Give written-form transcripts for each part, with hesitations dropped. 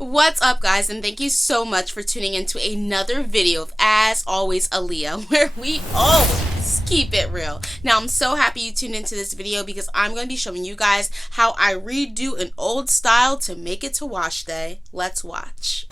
What's up, guys, and thank you so much for tuning into another video of As Always Aleia, where we always keep it real. Now, I'm so happy you tuned into this video because I'm going to be showing you guys how I redo an old style to make it to wash day. Let's watch.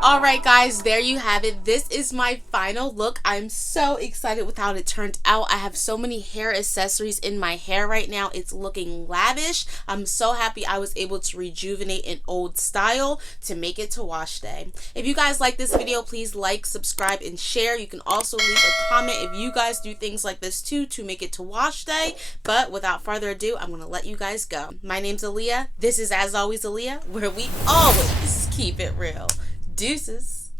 Alright guys, there you have it. This is my final look. I'm so excited with how it turned out. I have so many hair accessories in my hair right now. It's looking lavish. I'm so happy I was able to rejuvenate an old style to make it to wash day. If you guys like this video, please like, subscribe, and share. You can also leave a comment if you guys do things like this too to make it to wash day. But without further ado, I'm going to let you guys go. My name's Aleia. This is As Always Aleia, where we always keep it real. Deuces.